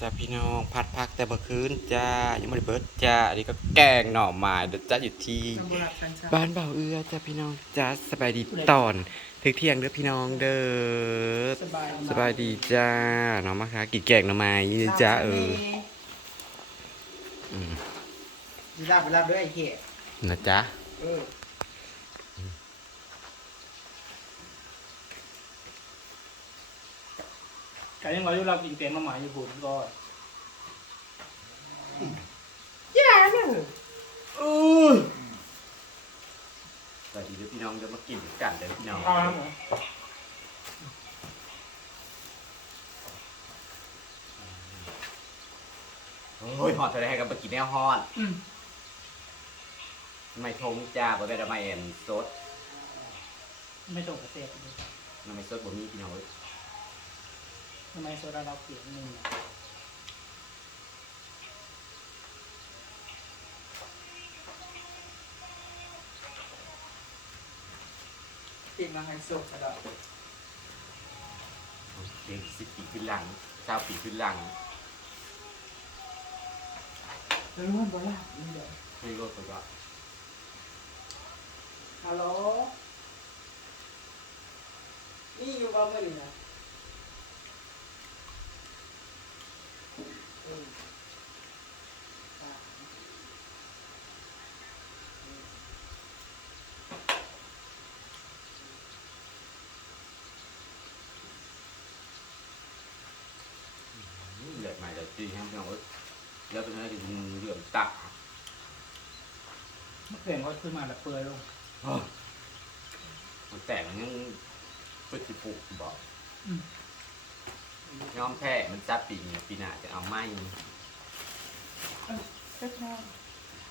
จ้าพี่น้องพัดพักแต่เมื่อคืนจ้ายังไม่ได้เบิดจ้าอันนี้ก็แกงหน่อไม้เดี๋ยวจ้าอยู่ที่น้ำบุรับกันจ้าบ้านเบาเอื้อจ้าพี่น้องจ้าสบายดีตอนถึงเที่ยงเด้อพี่น้องเด้อสบายสบายดีจ้าน้องมาคะกินแกงหน่อไม้จ้าเอออืมยีราบเวลาด้วยไอ้เหี้ยนะจ๊ะ เออการยังเราอยู่เรากินเตียงมาหมายอยู่ผมก็ย่าเนี่ยสวัสดีเด้อพี่น้องเดี๋ยวมากินกันเด้อพี่น้องข้าวเหรอโอ้ยฮอดจะได้ให้กันไปกินแนวฮอดอืมไม่ทงจ้าบ่ได้ทำไมเอ็นสด ไม่ตรงกับเศษมันไม่สดบ่มีพี่น้องเอ้ย ทำไมโซดาเราเปลี่ยนหนึ่งปิดมาให้สุกกระดาษเด็กสิบปีขึ้นหลังเก้าปีขึ้นหลังแล้วรู้ว่าบ่ลาบนี่เด้อให้รถไปก็ฮัลโหลนี่อยู่บ้านไม่ดีนะเอออะ เลือดใหม่เลยจีให้พี่น้องเอ้ย แล้วเป็นอะไรที่เรื่องตักเมื่อเปลี่ยนก็ขึ้นมาแบบเปื่อยลงมันแตกมันยังเป็นสิปุบอกยอมแพ้มันจับปีนี้ปีหน้าจะเอาไม้เจ้าชาย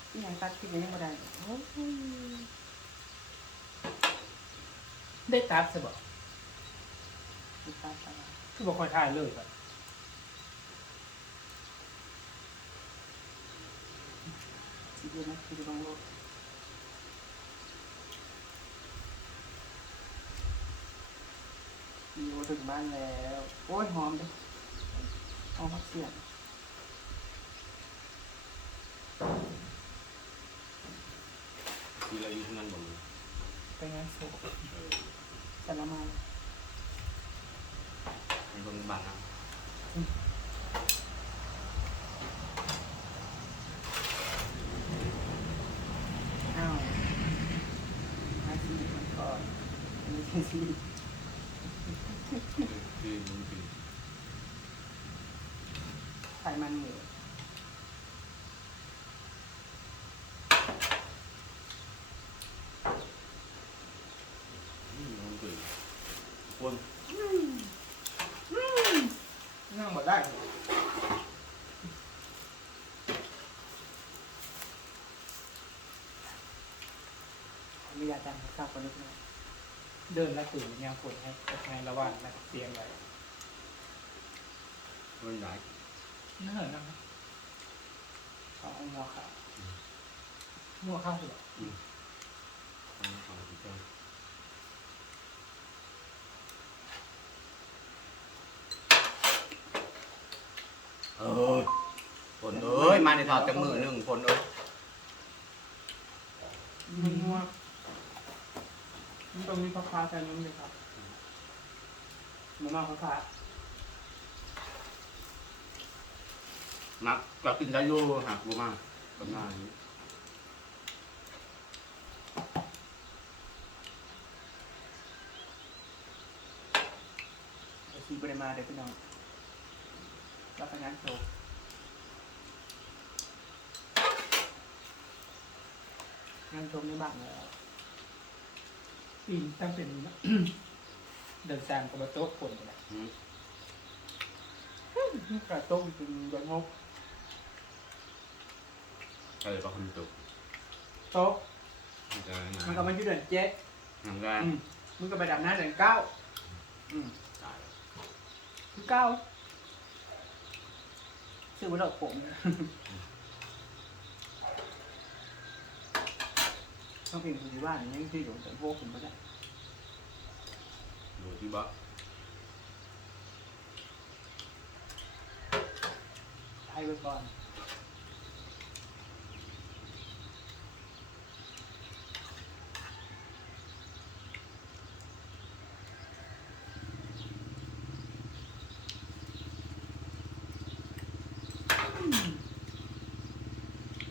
ที่ยังตัดคลิปยังไม่ได้โอ้ยได้ตัดใช่ปะติดตามตลอดคือบอกคอยถ่ายเลยแบบ สิบเดื อนนะคือบังโลกอยู่ถึงบ้านแล้ว โอ้ยหอมเลยหอมมากเสียงคือเราอยู่ที่นั่นบ่มีไปงานศพสารมามันเบิ่งบ้านนะ อ้าวมาซีมันก่อนอันนี้คือซี คือมันคือ ไขมันหมูมันคือคนนั่งหมดได้ไม่อยากจำข้าวคนนี้นะ เดินแล้วตื่นยางฝนให้กับไงระหว่างนักเตียงไว้มันไหนน่าเหรอนะครับของอันงอขาวมั่วข้าวสุดมันเอาที่เจ้าเอ้ยฝนเอ้ย มาในถอดจากมือหนึ่งฝนเอ้ย มันงัว มันต้องมีพ่อค้าแทนนั้นเลยครับหมูมาพ่อค้ามักก็กินได้อยู่หักกูมากประมาณนี้ไอซีบริมาเด็กพี่น้องรับงานโชว์งานโชว์นี่บ้างแล้ว ปีนตั้งเป็น เดินแซมกับโต๊ะฝนเลยอืมนี่กระต้มเป็นดอกงกเออประคำตุกโต๊ะมันจะมันก็มันอยู่เดือนเจ็ดทำได้อืมมันก็ไปดับหน้าเดือนเก้าอืมตายคือเก้าซื้อมาดอกผม ต้องเป็นคนที่บ้านนี่ที่อยู่แต่พวกผมไม่ได้ดูที่บ้าให้ไว้ก่อน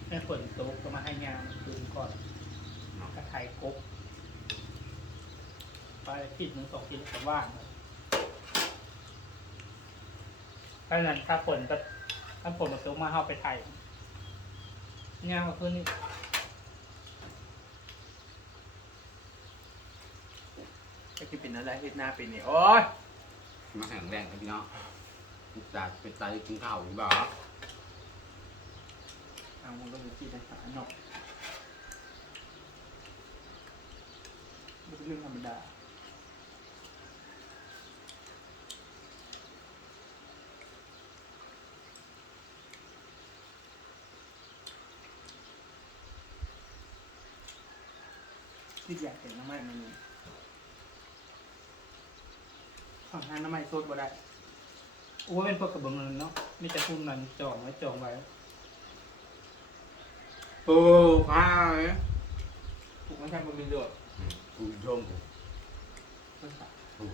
ให้ฝนตกก็มาให้งานดูก่อน กระไทยกบไปผิดหนึ่งสองกินกับว่างเลยเพราะฉะนั้นถ้าฝนก็ถ้าฝนมาตกมาเข้าไปไทยงานมาเพื่อนนี่ก็คือเป็นอะไรเฮ็ดหน้าเป็นนี่โอ้ยมาแข่งแรงกันพี่น้องจากเป็นใจกินข้าวหรือเปล่าเอามันก็มีที่ในสารเนาะ มันเป็นเรื่องธรรมดาที่อยากเห็นน้ำมันมันนี่ของทานน้ำมันสดบ่ได้โอ้ยเป็นพวกกระเบื้องเนาะมีแต่พุ่มนั้นจองไว้จองไว้ปูข้าวเนี่ยปลูกไม่ใช่มันเป็นเดือ ดกูชมกูมันสักกู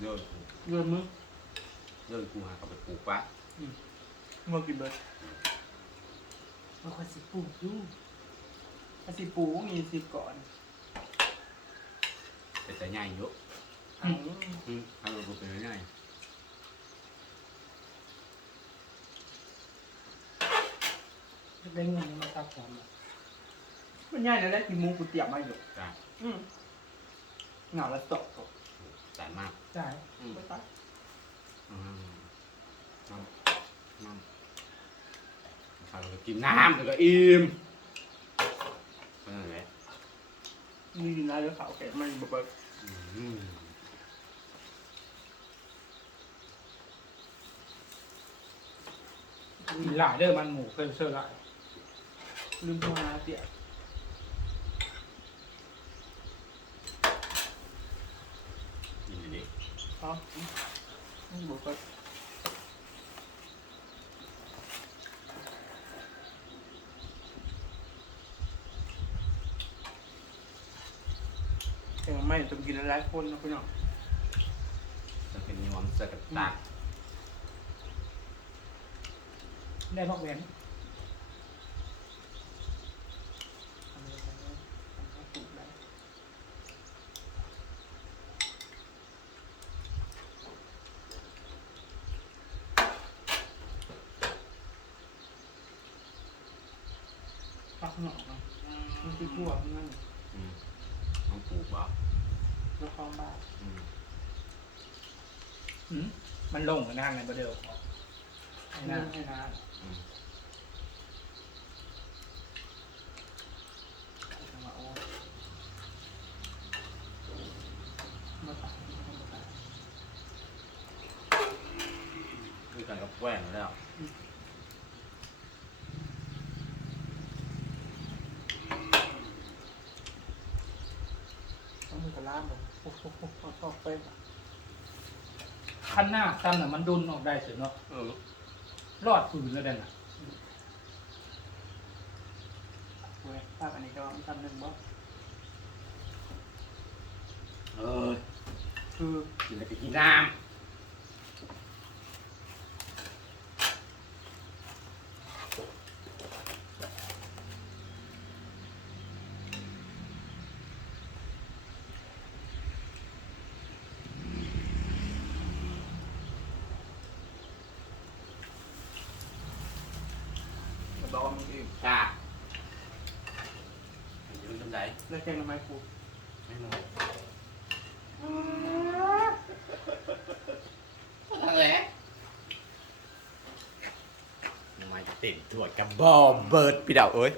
เดินกูเดือดมึงเดินกูหากับไปปลูกปะมึงกินเบิร์ดมันควรสิปลูกอยู่ถ้าสิปลูกมีสิก่อนแต่จะใหญ่เยอะเอาอืมทำให้กูเป็นใหญ่ได้เงินมาซับผมมันง่ายนะได้กินหมูกูเตรียมมาอยู่จ้าอืม เหงาแล้วตกตกแต่มากใช่อืมไม่ตัดอืมน้ำน้ำข้าวก็กินน้ำแล้วก็อิ่มก็นั่นแหละมีอยู่นะเดี๋ยวเขาแกะมันแบบว่าอืมมีหลายเด้อมันหมูเคยเชื่อหลายลืมโทรหาเตี๋ย กินดี อ๋ออืมบอกว่าแต่ว่าไม่ต้องกินหลายๆคนนะพี่น้องๆจะเป็นยวงเสกัดตาได้พักแหวน ทำอะไรกันเนี่ยทำให้ปลูกได้ ปักหนอกเนาะมันคือพวกนั่นอืมต้องปลูกเปล่าแล้วคลองบ้านอืมหืมมันลงกันนั่นเลยประเดี๋ยวออกให้นั่น้านให้น้าอืม จังหวะโอ้มาตัดมาตัด คือกันกับแหวนแล้ว ต้องมือกระลามแบบโอ้โหชอบชอบไป ขั้นหน้าซ้ำน่ะมันดุนออกได้เสียเนาะเออรอดฝืนแล้วเด่นอะเว้ยภาพอันนี้ก็ทำหนึ่งบ่เออคือกินแล้วก็กินน้ำ แบบบอกว่ามึงเอง จ้ายืนจำได้ แล้วแกงทำไมครูไม่หมดอะไรมาติดตรวจกับบอมเบิร์ดพี่ดาวเอ้ย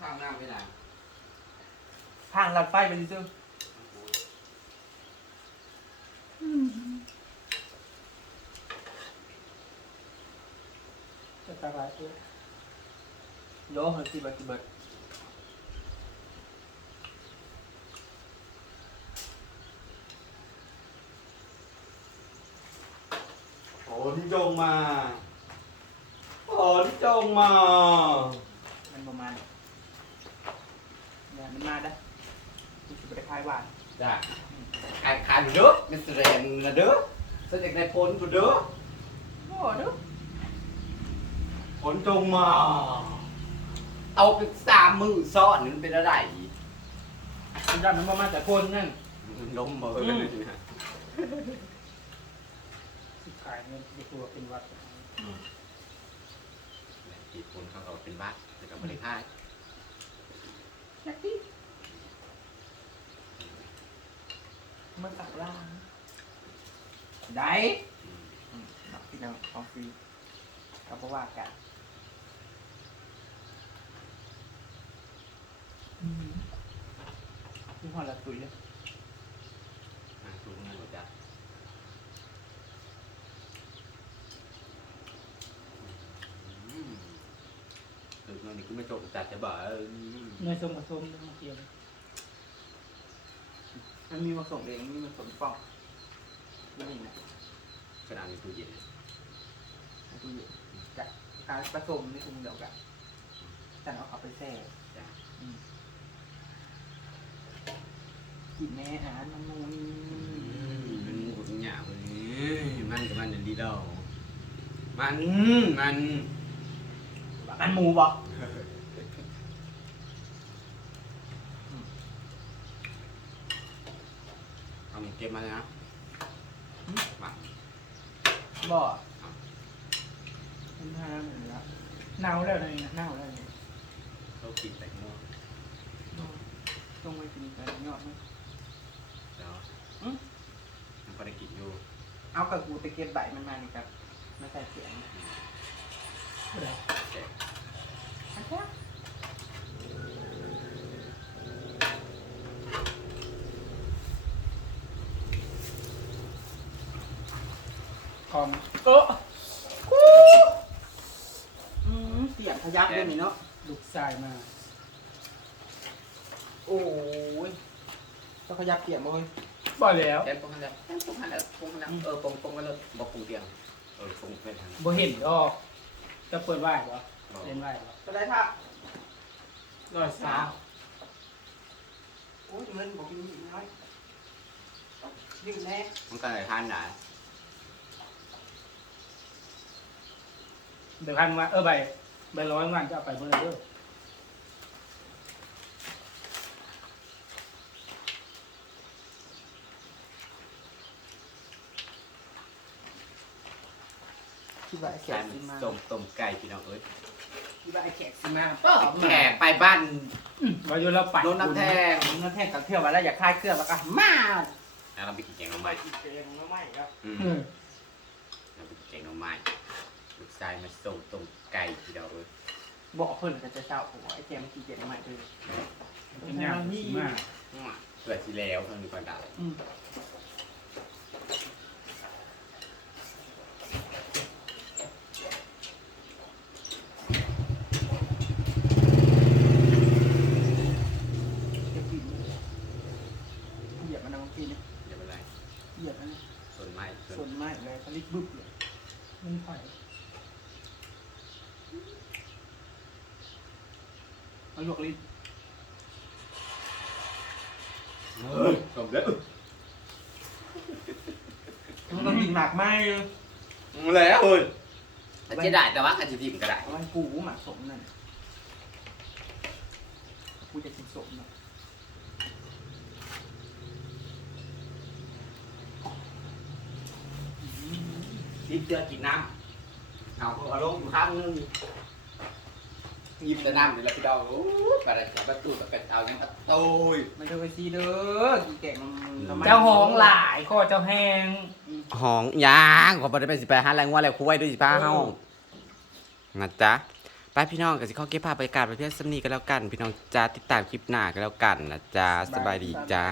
ข้างหน้าไม่ได้ทางลัดไฟไปดิซึ่ง จะตายไปเอ้ยโยเฮสิบัติบัตนจงมาฝนจงมามันประมาณเนี่ยมันมาได้กูจะไปได้คลายหวานจ้ะขายขายอยู่เด้อเป็นแสดงนะเด้อแสดงในฝนกูเด้อโอ้ดู ฝนจงมา เอาไปสามมือซ้อนมันเป็นอะไรมันจับมันประมาณแต่คนนั่นล้มเบอร์เลยนะสุดท้ายเนี่ยดีกว่าเป็นวัดอีกคนเขาก็เป็นบัสแต่ก็ไม่ได้ค่ายนักที่มันตักล่างได้อืมนักที่น้องของฟรีเขาบอกว่ากัน อืมนี่หัวละตุยเลยอ่าทุกงานหมดจ้ะอืมถึงวันนี้กูไม่จบจัดจะบอกอืมเนื้อส้มกับส้มต้องเทียมมันมีมาส่งเองมีมาส่งป้องนี่นะขนาดมีตู้เย็นให้ตู้เย็นกับการผสมนี่คือเดียวกันแต่เอาเขาไปแช่ จ้ะ อืม กินแม่อาหารมันมูนมันหมดหยาบเลยมันกับมันอย่างดีดอกมันมันอันหมูบอกเอาเก็บมาเลยนะมาบอกมันหามอยู่แล้วเน่าแล้วนะเน่าแล้วเนี่ยเขากินแตงโมต้องไปกินกันยอดไหม แล้ว อืม มันก็ได้กินอยู่ เอากับกูไปเก็บใบมันมานี่ครับมาใส่เสียงแต่นะครับคอมโอ้อืมเสียงพยักด้วยนี่เนาะ ลูกทรายมา โอ้ยต้องขยับเสียงบ่เลย บ่แล้วแกนปงกันแล้วแกนปงกันแล้วปงกันแล้วเออปงปงกันเลยบอกปงเตียงเออปงเป็นทางบ่เห็นดอกจะเปิดไหวบ่เล่นไหวบ่ก็ได้ครับร้อยสามโอ้ยเงินบอกกินอีกน้อยยืมแน่มันก็เลยทานได้เดี๋ยวพันว่าเออใบใบร้อยวันจะเอาไปเมื่อไรเด้อ คิดว่าไอ้แขกากรสิมาต้มต้มไก่พี่น้องเอ้ยคิดว่าไอ้แขกสิมาป้อแขกไปบ้านอืมเราอยู่เราไปโดนน้ำแทงน้ำแท่งกับเที่ยวมาแล้วอยากคลายเครื่องแล้วก็มาแล้วก็ไปกินแกงหน่อไปไม้กินเองแล้วไม่ครับอืมอืมแล้วไปกินแกงหน่อไม้ลูกชายมาส่งต้มไก่พี่น้องเอ้ยบอกเพิ่นก็จะเช้าผมไอ้แกมันขี้เกียจใหม่เลยเป็นอย่างนี้มากเพื่อที่แล้วทางนี้ก่อนได้อืมเก็บกินเหยียบมันเอากินนะ เดี๋ยวเป็นไร เหยียบมันนะ ส่วนไม้ส่วน ส่วนไม้เลยเขาเรียกบึ้บเลย มันไผ่ เอาลวกลิ้นเฮ้ยจบแล้วมันต้องกินหมากไหมเลยแล้วเฮ้ยอาจจะได้แต่ว่าอาจจะทิมก็ได้เอาไว้กูหมากสมนั่นกูจะกินสมนะทิมเจอกินน้ำเอาเอาลงอยู่ข้างนึงห ยิบแต่น้ำเดี๋ยวเราพี่ดาวโอ้กระไรกระตู้กระเป็ดเอายังกระตุยมันจะไปซีเด้อกี่แก่งมันทำไมเจ้าหองหลายข้อเจ้าแห้งห้องยางขอไปได้เป็นสิไปหาแรงว่าอะไรคุยด้วยสิป้าเฮานะจ๊ะไปพี่น้องกับสิข้อเก็บภาพบรรยากาศไปเพื่อนสำนีกันแล้วกัน พี่น้องจ้าติดตามคลิปหน้ากันแล้วกันนะจ๊ะสบายดีจ้า